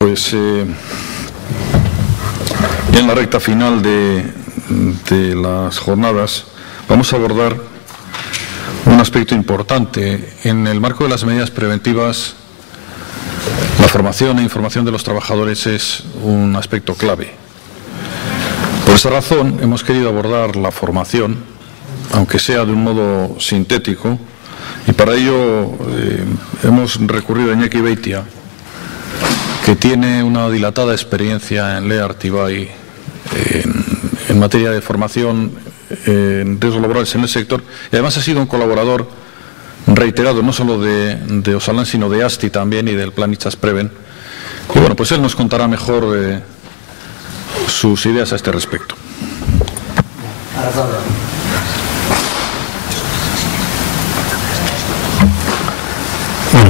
Pues en la recta final de las jornadas vamos a abordar un aspecto importante. En el marco de las medidas preventivas, la formación e información de los trabajadores es un aspecto clave. Por esa razón hemos querido abordar la formación, aunque sea de un modo sintético, y para ello hemos recurrido a Iñaki Beitia, que tiene una dilatada experiencia en Lea Artibay en materia de formación en riesgos laborales en el sector, y además ha sido un colaborador reiterado no solo de Osalan, sino de ASTI también y del Plan Itzas Preven. Y bueno, pues él nos contará mejor sus ideas a este respecto.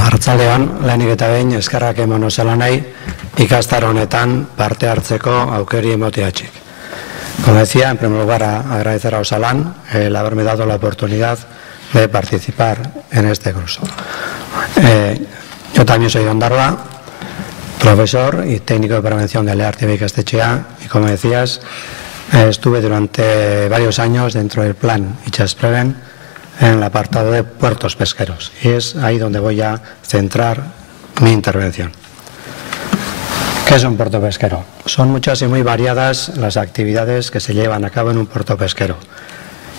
Arratsaldean, lehenik eta behin eskerrak eman Osalanei ikastaro honetan parte hartzeko aukeri emateagatik. Como decía, en primer lugar agradecer a Osalan el haberme dado la oportunidad de participar en este curso. Yo también soy Ondarroa, profesor y técnico de prevención de Lea Artibay Ikastetxea, y como decías, estuve durante varios años dentro del Plan Itzas Preven en el apartado de puertos pesqueros, y es ahí donde voy a centrar mi intervención. ¿Qué es un puerto pesquero? Son muchas y muy variadas las actividades que se llevan a cabo en un puerto pesquero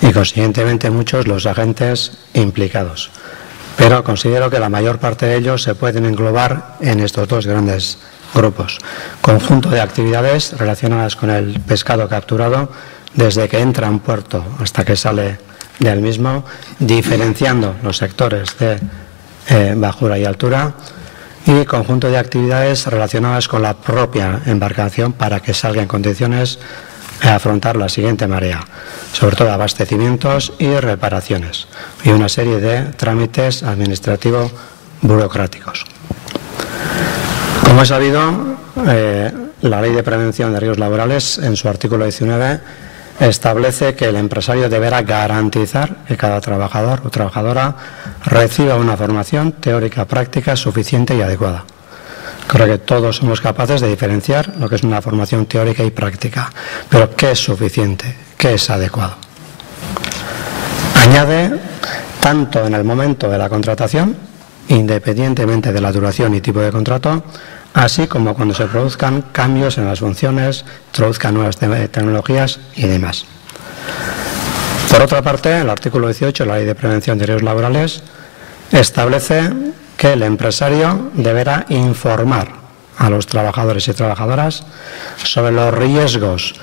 y consiguientemente muchos los agentes implicados, pero considero que la mayor parte de ellos se pueden englobar en estos dos grandes grupos: conjunto de actividades relacionadas con el pescado capturado desde que entra a un puerto hasta que sale del mismo, diferenciando los sectores de bajura y altura, y conjunto de actividades relacionadas con la propia embarcación para que salga en condiciones de afrontar la siguiente marea, sobre todo abastecimientos y reparaciones, y una serie de trámites administrativos burocráticos. Como es sabido, la Ley de Prevención de Riesgos Laborales, en su artículo 19, establece que el empresario deberá garantizar que cada trabajador o trabajadora reciba una formación teórica práctica suficiente y adecuada. Creo que todos somos capaces de diferenciar lo que es una formación teórica y práctica, pero ¿qué es suficiente? ¿Qué es adecuado? Añade, tanto en el momento de la contratación, independientemente de la duración y tipo de contrato, así como cuando se produzcan cambios en las funciones, introduzcan nuevas tecnologías y demás. Por otra parte, el artículo 18 de la Ley de Prevención de Riesgos Laborales establece que el empresario deberá informar a los trabajadores y trabajadoras sobre los riesgos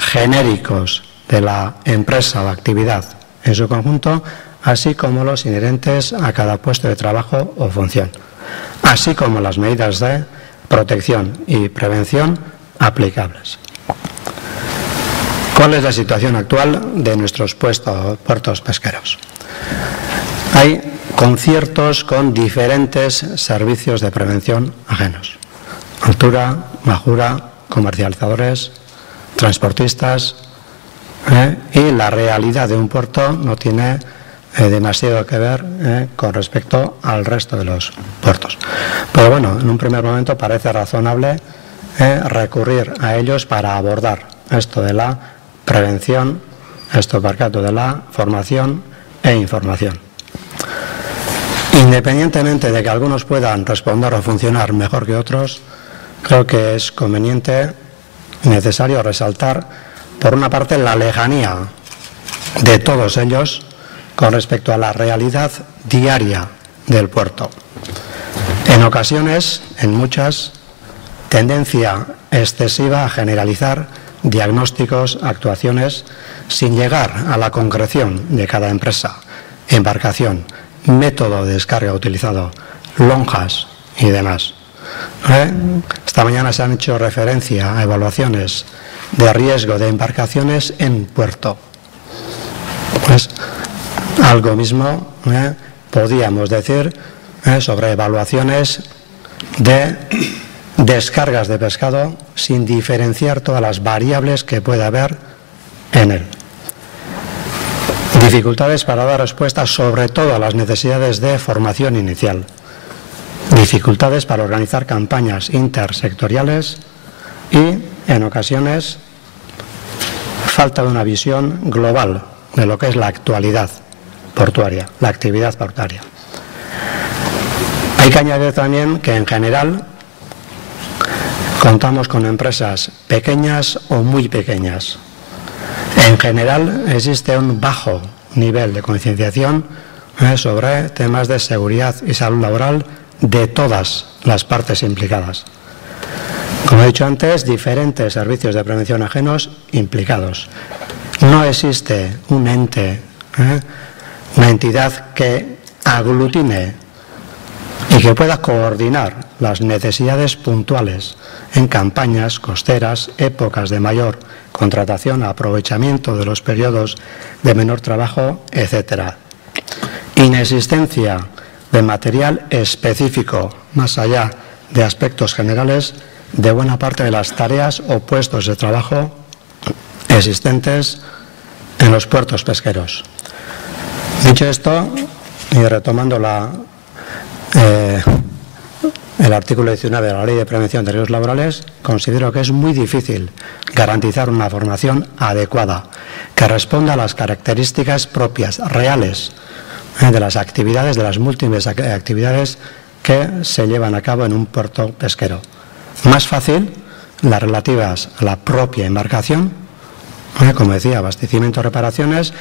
genéricos de la empresa o actividad en su conjunto, así como los inherentes a cada puesto de trabajo o función, así como las medidas de protección y prevención aplicables. ¿Cuál es la situación actual de nuestros puertos pesqueros? Hay conciertos con diferentes servicios de prevención ajenos: altura, bajura, comercializadores, transportistas, y la realidad de un puerto no tiene demasiado que ver con respecto al resto de los puertos. Pero bueno, en un primer momento parece razonable recurrir a ellos para abordar esto de la prevención, esto parcato de la formación e información. Independientemente de que algunos puedan responder o funcionar mejor que otros, creo que es conveniente y necesario resaltar, por una parte, la lejanía de todos ellos con respecto a la realidad diaria del puerto. En ocasiones, en muchas, tendencia excesiva a generalizar diagnósticos, actuaciones, sin llegar a la concreción de cada empresa, embarcación, método de descarga utilizado, lonjas y demás. Esta mañana se han hecho referencia a evaluaciones de riesgo de embarcaciones en puerto. Pues algo mismo podíamos decir sobre evaluaciones de descargas de pescado sin diferenciar todas las variables que puede haber en él. Dificultades para dar respuesta sobre todo a las necesidades de formación inicial. dificultades para organizar campañas intersectoriales y, en ocasiones, falta de una visión global de lo que es la actualidad portuaria, la actividad portuaria. Hay que añadir también que, en general, contamos con empresas pequeñas o muy pequeñas. En general, existe un bajo nivel de concienciación sobre temas de seguridad y salud laboral de todas las partes implicadas. Como he dicho antes, diferentes servicios de prevención ajenos implicados. No existe un ente, una entidad que aglutine y que pueda coordinar las necesidades puntuales en campañas costeras, épocas de mayor contratación, aprovechamiento de los periodos de menor trabajo, etc. Inexistencia de material específico, más allá de aspectos generales, de buena parte de las tareas o puestos de trabajo existentes en los puertos pesqueros. Dicho esto, y retomando el artículo 19 de la Ley de Prevención de Riesgos Laborales, considero que es muy difícil garantizar una formación adecuada que responda a las características propias, reales, de las actividades, de las múltiples actividades que se llevan a cabo en un puerto pesquero. Más fácil las relativas a la propia embarcación, como decía, abastecimiento, reparaciones,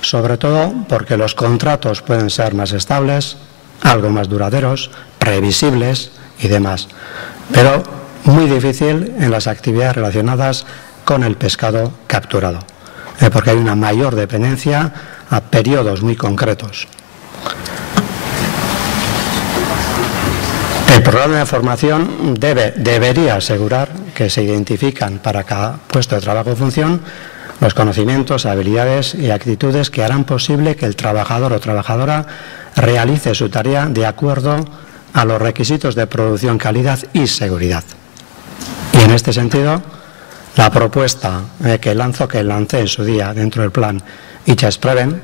sobre todo porque los contratos pueden ser más estables, algo más duraderos, previsibles y demás. Pero muy difícil en las actividades relacionadas con el pescado capturado, porque hay una mayor dependencia a periodos muy concretos. El programa de formación debería asegurar que se identifican para cada puesto de trabajo o función los conocimientos, habilidades y actitudes que harán posible que el trabajador o trabajadora realice su tarea de acuerdo a los requisitos de producción, calidad y seguridad. Y en este sentido, la propuesta que lancé en su día dentro del plan ICHES Preven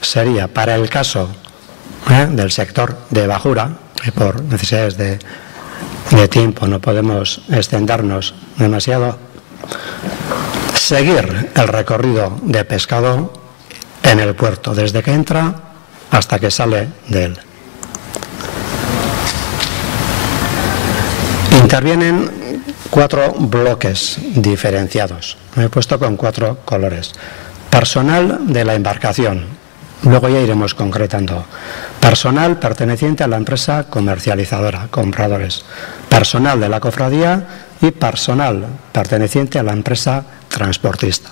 sería, para el caso del sector de bajura, que por necesidades de tiempo no podemos extendernos demasiado, seguir el recorrido de pescado en el puerto, desde que entra hasta que sale de él. Intervienen 4 bloques diferenciados. Me he puesto con 4 colores. Personal de la embarcación. Luego ya iremos concretando. Personal perteneciente a la empresa comercializadora, compradores. Personal de la cofradía y personal perteneciente a la empresa transportista.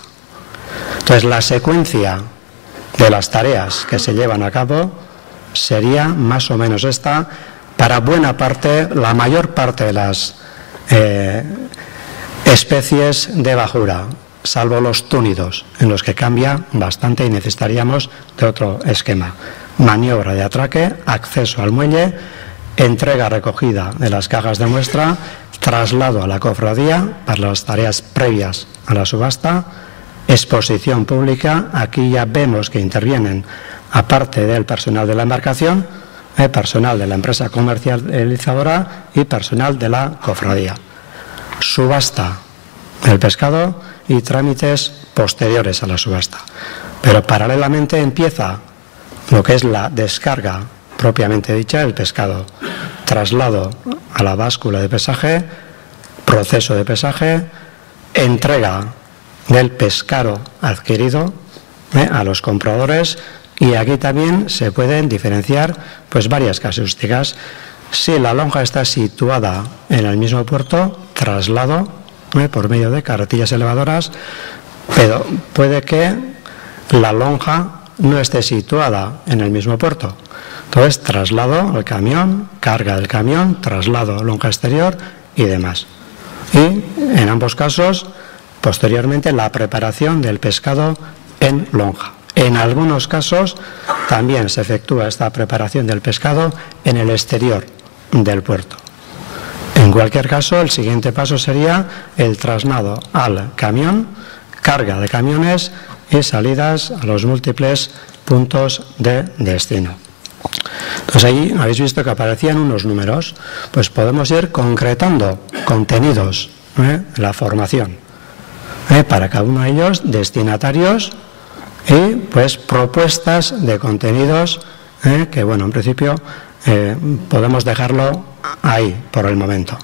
Entonces, la secuencia de las tareas que se llevan a cabo sería más o menos esta para buena parte, la mayor parte de las especies de bajura, salvo los túnidos, en los que cambia bastante y necesitaríamos de otro esquema. Maniobra de atraque, acceso al muelle, entrega recogida de las cajas de muestra, traslado a la cofradía para las tareas previas a la subasta, exposición pública. Aquí ya vemos que intervienen, aparte del personal de la embarcación, personal de la empresa comercializadora y personal de la cofradía. Subasta del pescado y trámites posteriores a la subasta. Pero paralelamente empieza lo que es la descarga propiamente dicha del pescado, traslado a la báscula de pesaje, proceso de pesaje, entrega del pescado adquirido a los compradores. Y aquí también se pueden diferenciar pues varias casuísticas. Si la lonja está situada en el mismo puerto, traslado por medio de carretillas elevadoras, pero puede que la lonja no esté situada en el mismo puerto. Entonces, traslado al camión, carga del camión, traslado lonja exterior y demás. Y en ambos casos, posteriormente, la preparación del pescado en lonja. En algunos casos también se efectúa esta preparación del pescado en el exterior del puerto. En cualquier caso, el siguiente paso sería el traslado al camión, carga de camiones y salidas a los múltiples puntos de destino. Entonces ahí habéis visto que aparecían unos números, pues podemos ir concretando contenidos, la formación, para cada uno de ellos, destinatarios y pues propuestas de contenidos que bueno, en principio podemos dejarlo ahí por el momento.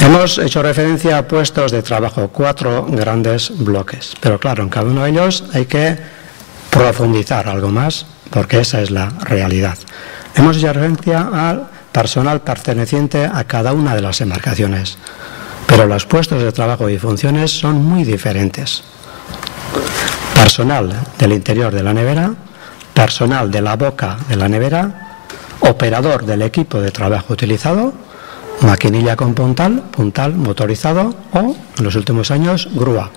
Hemos hecho referencia a puestos de trabajo, 4 grandes bloques, pero claro, en cada uno de ellos hay que profundizar algo más, porque esa es la realidad. Hemos hecho referencia al personal perteneciente a cada una de las embarcaciones, pero los puestos de trabajo y funciones son muy diferentes. Personal del interior de la nevera, personal de la boca de la nevera, operador del equipo de trabajo utilizado, maquinilla con puntal motorizado o, en los últimos años, grúa.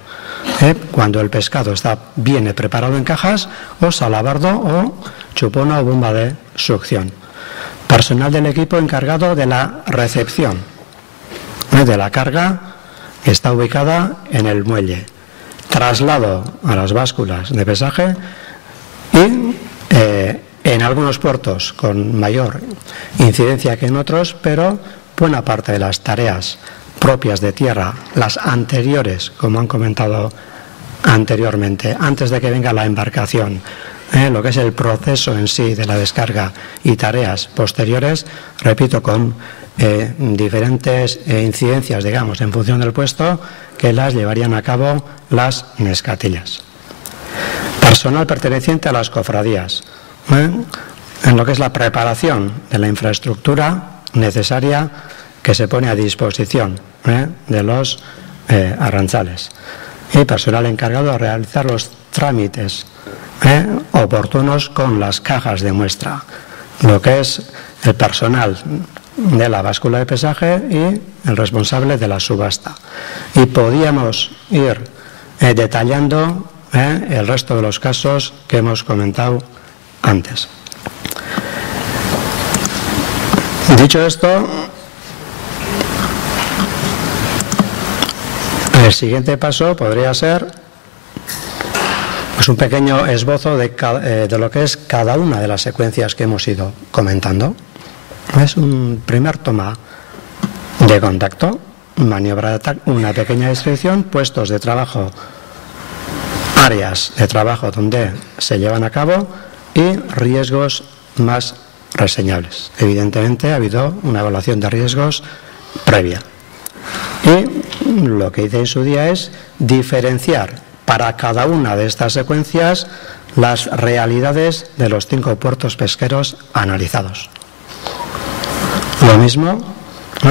Cuando el pescado viene preparado en cajas, o salabardo o chupona o bomba de succión. Personal del equipo encargado de la recepción de la carga que está ubicada en el muelle. Traslado a las básculas de pesaje y en algunos puertos con mayor incidencia que en otros, pero buena parte de las tareas propias de tierra, las anteriores, como han comentado anteriormente, antes de que venga la embarcación, lo que es el proceso en sí de la descarga y tareas posteriores, repito, con diferentes incidencias, digamos, en función del puesto, que las llevarían a cabo las nescatillas. Personal perteneciente a las cofradías, en lo que es la preparación de la infraestructura necesaria que se pone a disposición de los arranzales, y personal encargado de realizar los trámites oportunos con las cajas de muestra, lo que es el personal de la báscula de pesaje y el responsable de la subasta. Y podíamos ir detallando el resto de los casos que hemos comentado antes. Dicho esto, el siguiente paso podría ser pues un pequeño esbozo de lo que es cada una de las secuencias que hemos ido comentando. Es un primer toma de contacto, maniobra de ataque, una pequeña descripción, puestos de trabajo, áreas de trabajo donde se llevan a cabo y riesgos más reseñables. Evidentemente ha habido una evaluación de riesgos previa. Y lo que hice en su día es diferenciar para cada una de estas secuencias las realidades de los 5 puertos pesqueros analizados. Lo mismo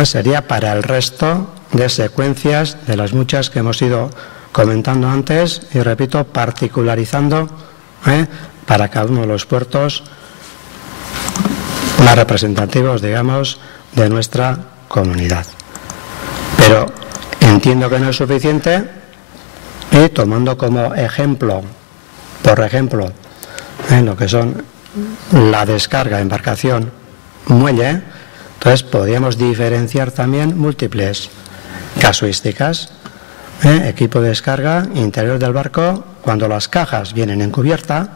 sería para el resto de secuencias de las muchas que hemos ido comentando antes y, repito, particularizando para cada uno de los puertos más representativos, digamos, de nuestra comunidad. Pero entiendo que no es suficiente y tomando como ejemplo, por ejemplo, lo que son la descarga, embarcación, muelle, entonces podríamos diferenciar también múltiples casuísticas. Equipo de descarga, interior del barco, cuando las cajas vienen en cubierta,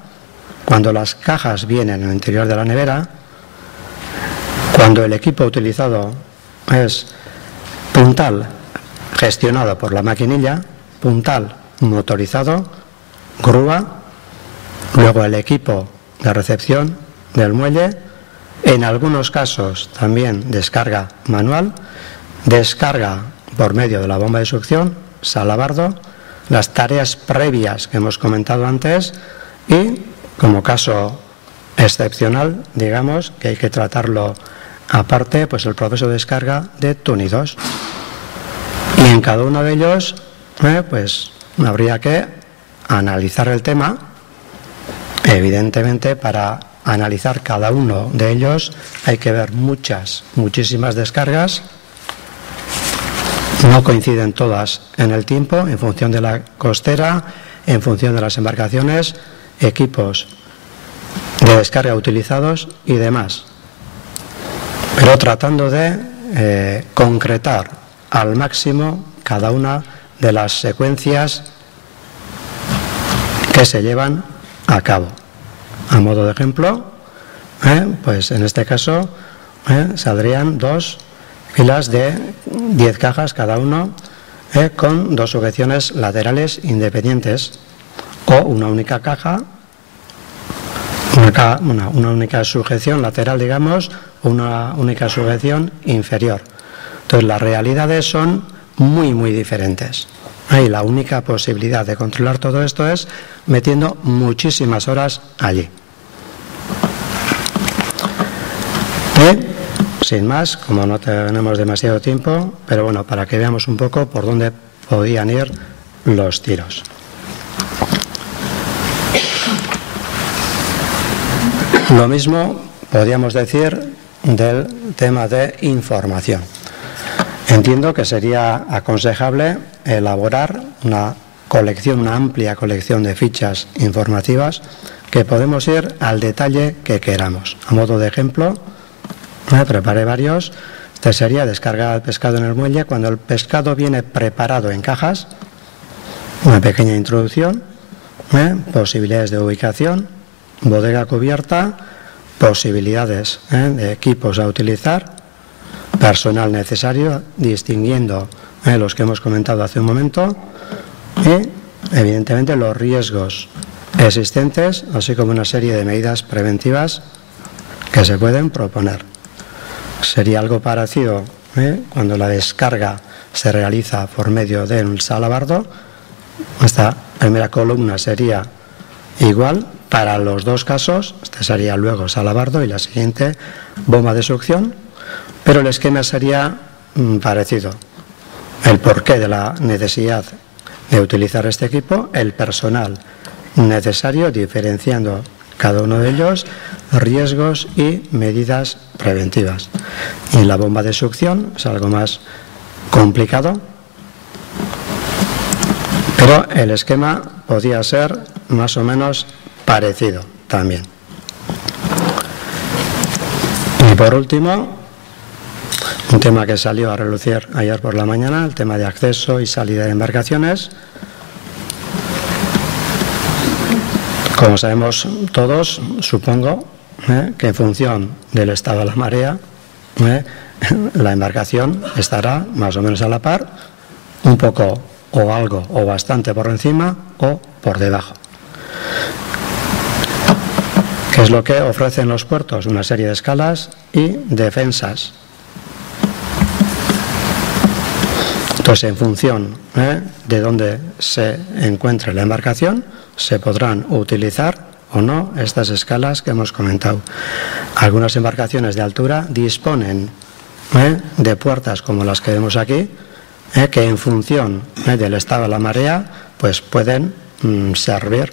cuando las cajas vienen en el interior de la nevera, cuando el equipo utilizado es puntal gestionado por la maquinilla, puntal motorizado, grúa, luego el equipo de recepción del muelle, en algunos casos también descarga manual, descarga por medio de la bomba de succión, salabardo, las tareas previas que hemos comentado antes y, como caso excepcional, digamos, que hay que tratarlo aparte, pues el proceso de descarga de túnidos. Y en cada uno de ellos, pues habría que analizar el tema. Evidentemente, para analizar cada uno de ellos hay que ver muchísimas descargas. No coinciden todas en el tiempo, en función de la costera, en función de las embarcaciones, equipos de descarga utilizados y demás. Pero tratando de concretar al máximo cada una de las secuencias que se llevan a cabo. a modo de ejemplo, pues en este caso saldrían 2 filas de 10 cajas cada uno, con 2 sujeciones laterales independientes, o una única caja, una única sujeción lateral, digamos, o una única sujeción inferior. Entonces las realidades son muy diferentes. Y la única posibilidad de controlar todo esto es metiendo muchísimas horas allí. Sin más, como no tenemos demasiado tiempo, pero bueno, para que veamos un poco por dónde podían ir los tiros. Lo mismo podríamos decir del tema de información. Entiendo que sería aconsejable elaborar una amplia colección de fichas informativas que podemos ir al detalle que queramos. A modo de ejemplo, preparé varios. Este sería descargar el pescado en el muelle. Cuando el pescado viene preparado en cajas, una pequeña introducción, posibilidades de ubicación, bodega cubierta, posibilidades de equipos a utilizar, personal necesario, distinguiendo los que hemos comentado hace un momento, y evidentemente los riesgos existentes, así como una serie de medidas preventivas que se pueden proponer. Sería algo parecido cuando la descarga se realiza por medio de un salabardo. Esta primera columna sería igual para los 2 casos. Este sería luego salabardo y la siguiente bomba de succión, pero el esquema sería parecido. El porqué de la necesidad de utilizar este equipo, el personal necesario, diferenciando cada uno de ellos, riesgos y medidas preventivas. Y la bomba de succión es algo más complicado, pero el esquema podía ser más o menos parecido también. Y por último, un tema que salió a relucir ayer por la mañana, el tema de acceso y salida de embarcaciones. Como sabemos todos, supongo que en función del estado de la marea, la embarcación estará más o menos a la par, un poco o algo o bastante por encima o por debajo. ¿Qué es lo que ofrecen los puertos? Una serie de escalas y defensas. Entonces, en función de dónde se encuentre la embarcación, se podrán utilizar o no estas escalas que hemos comentado. Algunas embarcaciones de altura disponen de puertas como las que vemos aquí, que en función del estado de la marea pues pueden servir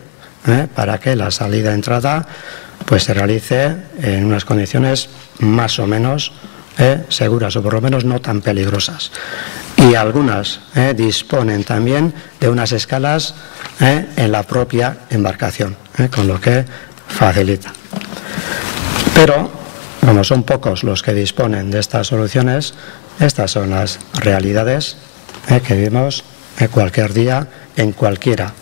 para que la salida e entrada pues se realice en unas condiciones más o menos seguras, o por lo menos no tan peligrosas. Y algunas disponen también de unas escalas en la propia embarcación, con lo que facilita. Pero, como son pocos los que disponen de estas soluciones, estas son las realidades que vivimos cualquier día en cualquiera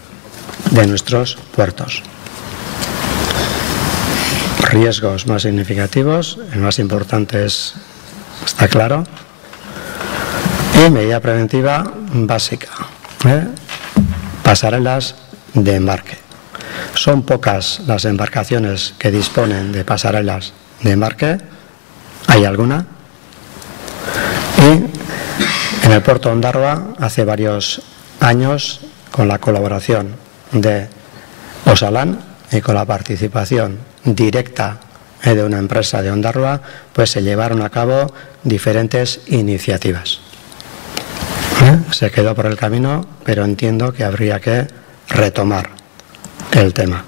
de nuestros puertos. Riesgos más significativos, el más importante está claro, y medida preventiva básica, pasarelas de embarque. Son pocas las embarcaciones que disponen de pasarelas de embarque, hay alguna, y en el puerto de Ondarroa hace varios años, con la colaboración de Osalan y con la participación directa de una empresa de Ondarroa, pues se llevaron a cabo diferentes iniciativas. Se quedó por el camino, pero entiendo que habría que retomar el tema.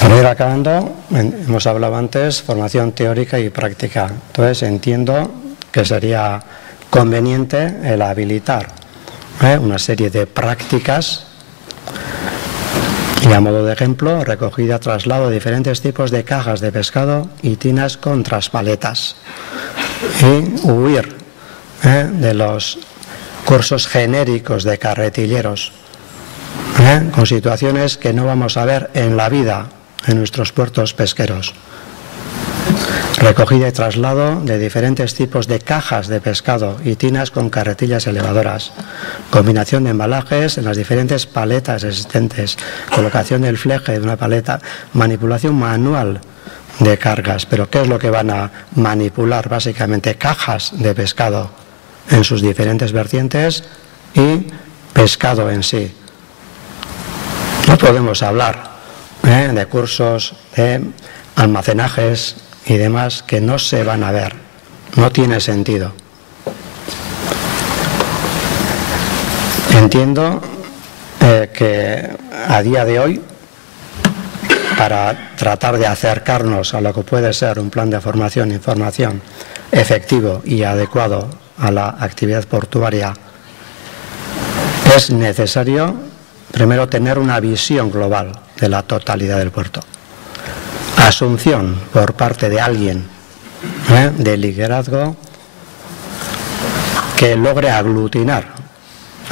Para ir acabando, hemos hablado antes formación teórica y práctica. Entonces entiendo que sería conveniente el habilitar una serie de prácticas. Y a modo de ejemplo, recogida, traslado de diferentes tipos de cajas de pescado y tinas con traspaletas. Y huir de los cursos genéricos de carretilleros, con situaciones que no vamos a ver en la vida en nuestros puertos pesqueros. Recogida y traslado de diferentes tipos de cajas de pescado y tinas con carretillas elevadoras, combinación de embalajes en las diferentes paletas existentes, colocación del fleje de una paleta, manipulación manual de cargas. Pero ¿qué es lo que van a manipular? Básicamente cajas de pescado en sus diferentes vertientes y pescado en sí. No podemos hablar de cursos, de almacenajes y demás que no se van a ver. No tiene sentido. Entiendo que a día de hoy, para tratar de acercarnos a lo que puede ser un plan de formación e información efectivo y adecuado a la actividad portuaria, es necesario primero tener una visión global de la totalidad del puerto. Asunción por parte de alguien de liderazgo que logre aglutinar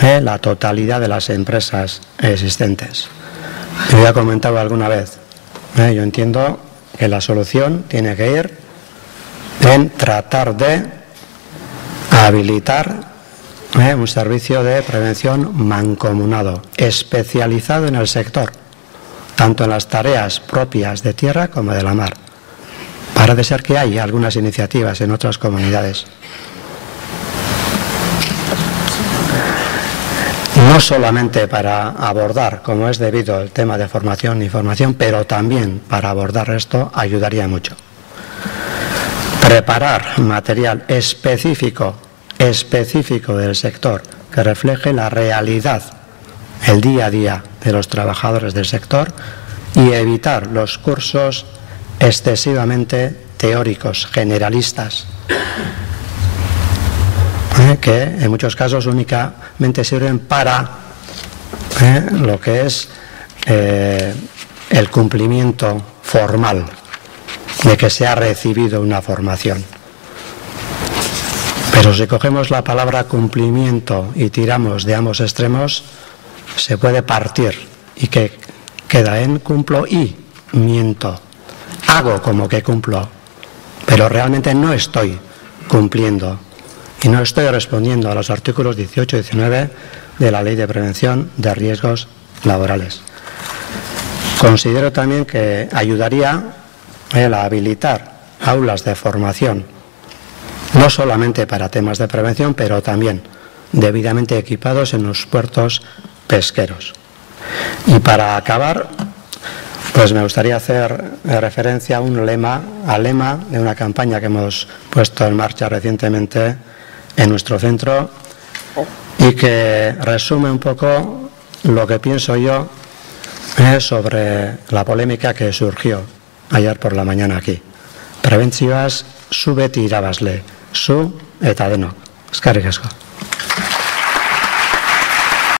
la totalidad de las empresas existentes. Yo ya he comentado alguna vez, yo entiendo que la solución tiene que ir en tratar de habilitar un servicio de prevención mancomunado, especializado en el sector, tanto en las tareas propias de tierra como de la mar. Parece ser que hay algunas iniciativas en otras comunidades. No solamente para abordar, como es debido, el tema de formación e información, pero también para abordar esto ayudaría mucho. Preparar material específico del sector que refleje la realidad, el día a día de los trabajadores del sector y evitar los cursos excesivamente teóricos, generalistas, que en muchos casos únicamente sirven para lo que es el cumplimiento formal de que se ha recibido una formación. Pero si cogemos la palabra cumplimiento y tiramos de ambos extremos, se puede partir y que queda en cumplo y miento. Hago como que cumplo, pero realmente no estoy cumpliendo y no estoy respondiendo a los artículos 18 y 19 de la Ley de Prevención de Riesgos Laborales. Considero también que ayudaría a habilitar aulas de formación, no solamente para temas de prevención, pero también debidamente equipados en los puertos pesqueros. Y para acabar, pues me gustaría hacer referencia a un lema, de una campaña que hemos puesto en marcha recientemente en nuestro centro y que resume un poco lo que pienso yo sobre la polémica que surgió ayer por la mañana aquí. Prebentzioaz zu beti irabazle, zu eta denok. Eskerrik asko.